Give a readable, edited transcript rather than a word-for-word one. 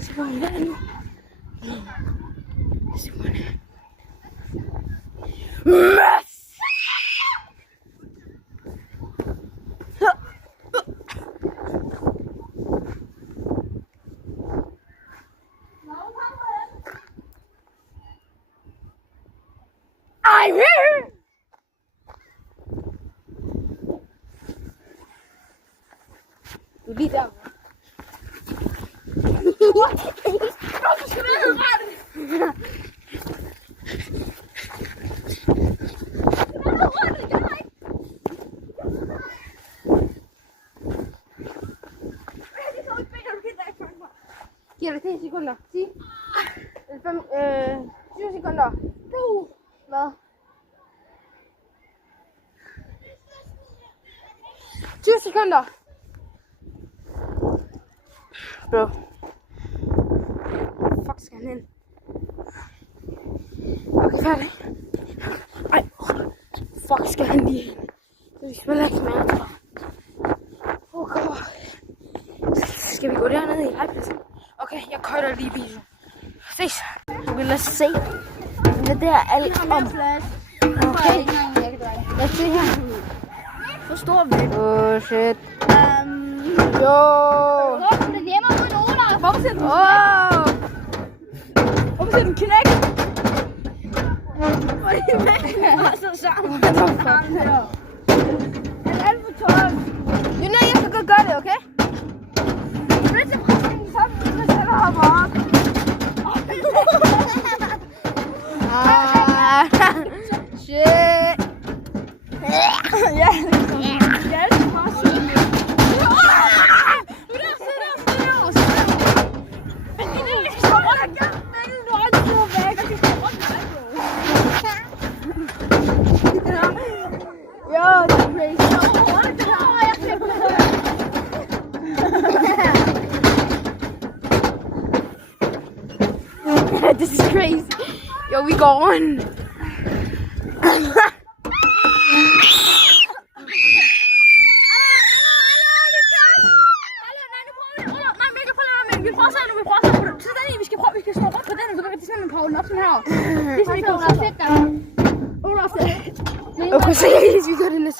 Simone. I'm here. Du lige der. Giver dig 10 sekunder. 10. 20 sekunder. Hvad? 20 sekunder. Bro. Fuck skal han hen? Okay, færdig. Ej. Fuck skal han lige hen? Vi spiller ikke mere. Oh god. Skal vi gå dernede i legepladsen? Okay, jeg kører lige bilen. Ses. Lad os se. Det der er alt om. Okay. Lad os se her. Hvor stor er vi? Oh shit. Jo. Det nemmere uden Ola. Hvorfor ser den? Hvorfor ser den knække? Fordi mængden var så sammen. Han er alt for tøj. Juna, jeg kan godt gøre det, okay? Det er præcis sammen, hvis jeg sætter ham op. Shit. Ja, det er meget sødt. This is crazy. Yo, we going. Vi skal stå rundt på den, og så kan det simpelthen prøve op sådan her. Det er sådan, vi kommer fedt der. Okay, så jeg vi gør det næste.